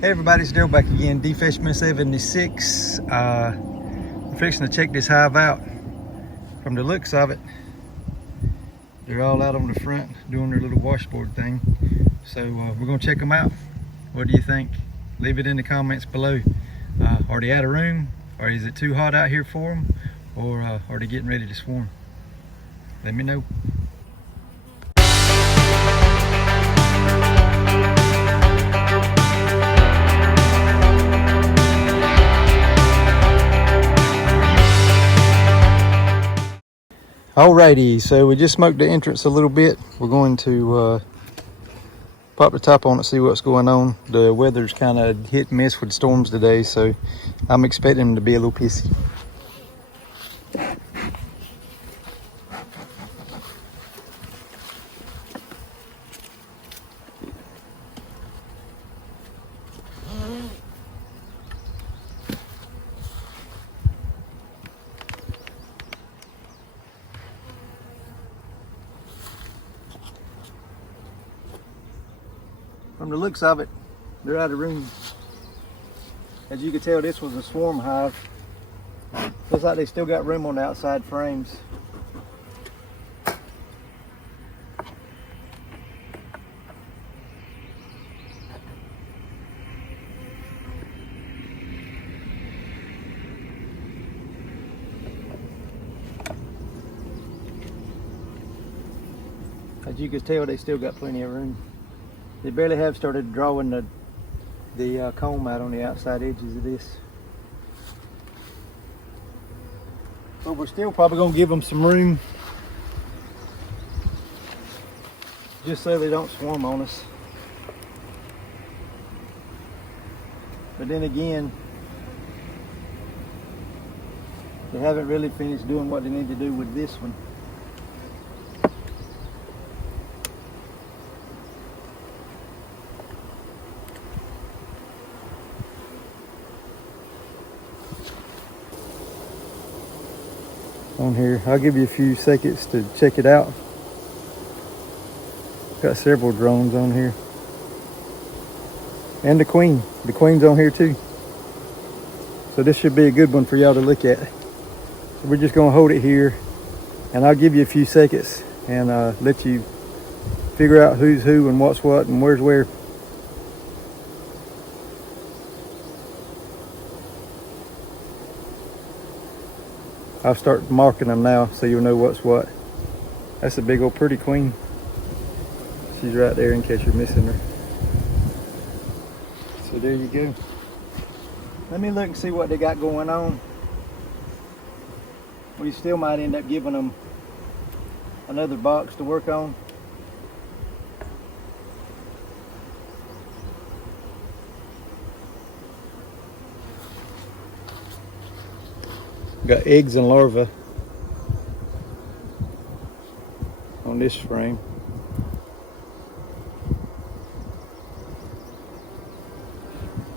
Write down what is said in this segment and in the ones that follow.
Hey everybody, it's Daryl back again, Stedman 76. I'm fixing to check this hive out. From the looks of it, they're all out on the front doing their little washboard thing. So we're gonna check them out. What do you think? Leave it in the comments below. Are they out of room? Or is it too hot out here for them? Or are they getting ready to swarm? Let me know. Alrighty, so we just smoked the entrance a little bit. We're going to pop the top on it, see what's going on. The weather's kind of hit and miss with storms today, so I'm expecting them to be a little pissy. From the looks of it, they're out of room. As you can tell, this was a swarm hive. Looks like they still got room on the outside frames. As you can tell, they still got plenty of room. They barely have started drawing the comb out on the outside edges of this. But we're still probably gonna give them some room, just so they don't swarm on us. But then again, they haven't really finished doing what they need to do with this one. On here, I'll give you a few seconds to check it out. Got several drones on here, and the queen's on here too, so this should be a good one for y'all to look at. So we're just gonna hold it here, and I'll give you a few seconds and let you figure out who's who and what's what and where's where. I'll start marking them now so you'll know what's what. That's a big old pretty queen. She's right there in case you're missing her. So there you go. Let me look and see what they got going on. We still might end up giving them another box to work on. Got eggs and larvae on this frame.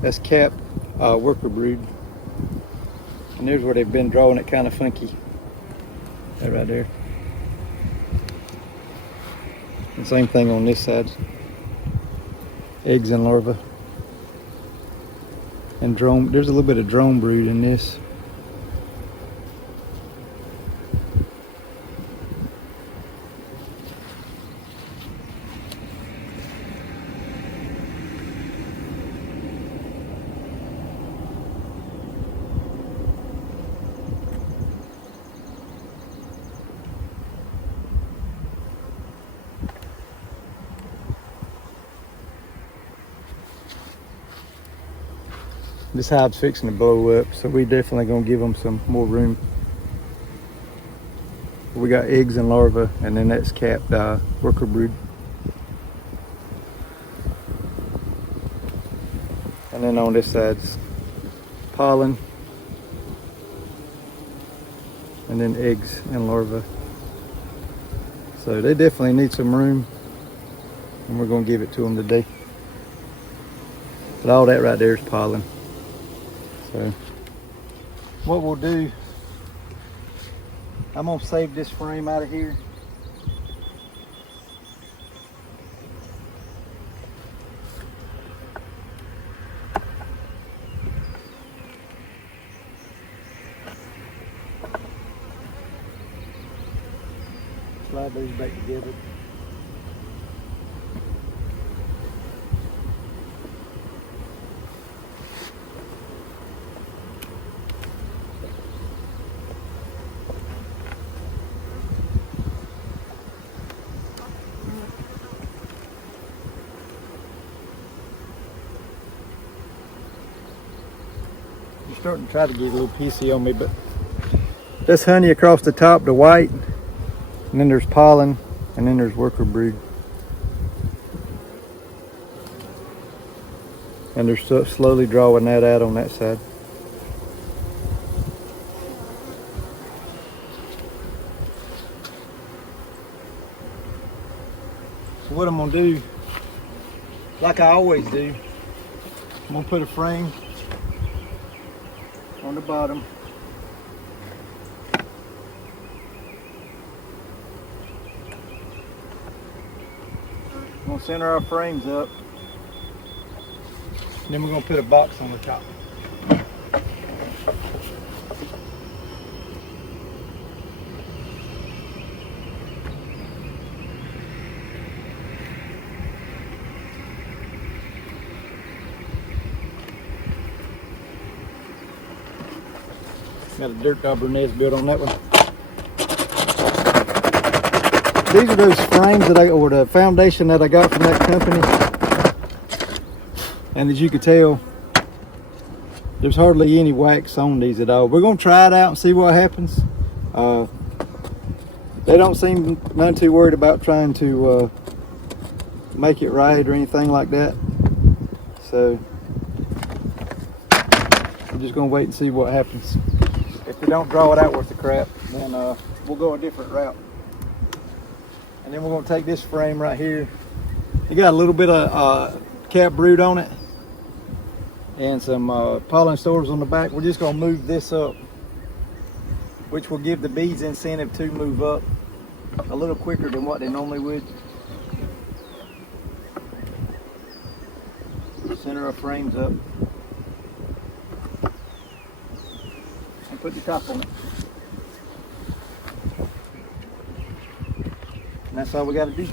That's capped worker brood. And there's where they've been drawing it kind of funky. That right there. And same thing on this side. Eggs and larvae. And drone, there's a little bit of drone brood in this. This hive's fixing to blow up, so we definitely gonna give them some more room. We got eggs and larvae, and then that's capped worker brood. And then on this side's pollen, and then eggs and larvae. So they definitely need some room, and we're gonna give it to them today. But all that right there is pollen. So what we'll do, I'm gonna save this frame out of here. slide those back together. You're starting to try to get a little pissy on me, but that's honey across the top, the white, and then there's pollen, and then there's worker brood. And they're slowly drawing that out on that side. So what I'm gonna do, like I always do, I'm gonna put a frame on the bottom. I'm gonna center our frames up. And then we're gonna put a box on the top. Got a dirt dauber nest built on that one. These are those frames that or the foundation that I got from that company. And as you can tell, there's hardly any wax on these at all. We're gonna try it out and see what happens. They don't seem none too worried about trying to make it right or anything like that. So we're just gonna wait and see what happens. If we don't draw it out worth the crap, then we'll go a different route. And then we're gonna take this frame right here. You got a little bit of cap brood on it and some pollen stores on the back. We're just gonna move this up, which will give the bees incentive to move up a little quicker than what they normally would. Center our frames up and put the top on it. And that's all we gotta do.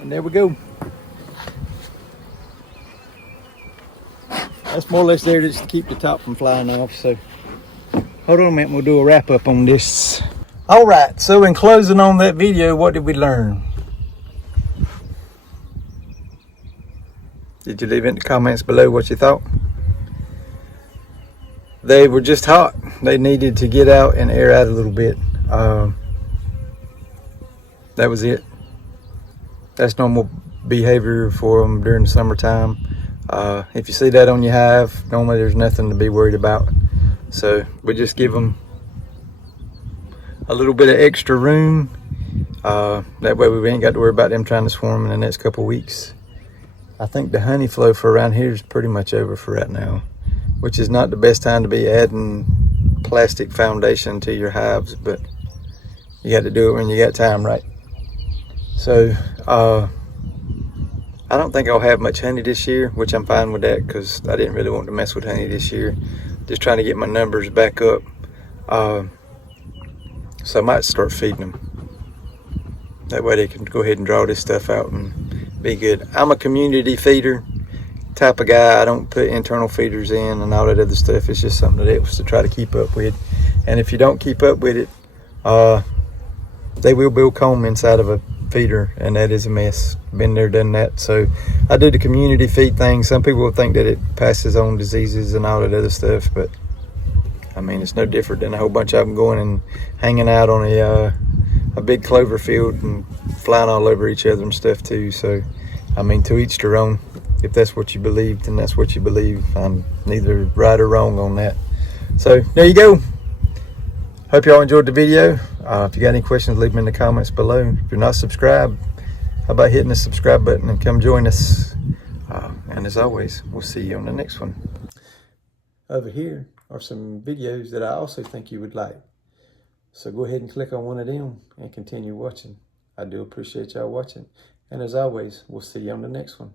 And there we go. That's more or less there just to keep the top from flying off. So hold on a minute, we'll do a wrap up on this. All right, so in closing on that video, what did we learn? Did you leave in the comments below what you thought? They were just hot. They needed to get out and air out a little bit. That was it. That's normal behavior for them during the summertime. If you see that on your hive, normally there's nothing to be worried about. So we just give them a little bit of extra room. That way we ain't got to worry about them trying to swarm in the next couple weeks. I think the honey flow for around here is pretty much over for right now, which is not the best time to be adding plastic foundation to your hives, but you got to do it when you got time, right? So I don't think I'll have much honey this year, which I'm fine with that because I didn't really want to mess with honey this year. Just trying to get my numbers back up. So I might start feeding them. That way they can go ahead and draw this stuff out and be good. I'm a community feeder type of guy. I don't put internal feeders in and all that other stuff. It's just something that else to try to keep up with. And if you don't keep up with it, they will build comb inside of a feeder, and that is a mess. Been there, done that. So I do the community feed thing. Some people will think that it passes on diseases and all that other stuff, but I mean, it's no different than a whole bunch of them going and hanging out on a big clover field and flying all over each other and stuff too. So I mean, to each their own. If that's what you believe, then that's what you believe. I'm neither right or wrong on that. So there you go. Hope y'all enjoyed the video. If you got any questions, leave them in the comments below. If you're not subscribed, how about hitting the subscribe button and come join us. And as always, we'll see you on the next one. Over here are some videos that I also think you would like. So go ahead and click on one of them and continue watching. I do appreciate y'all watching. And as always, we'll see you on the next one.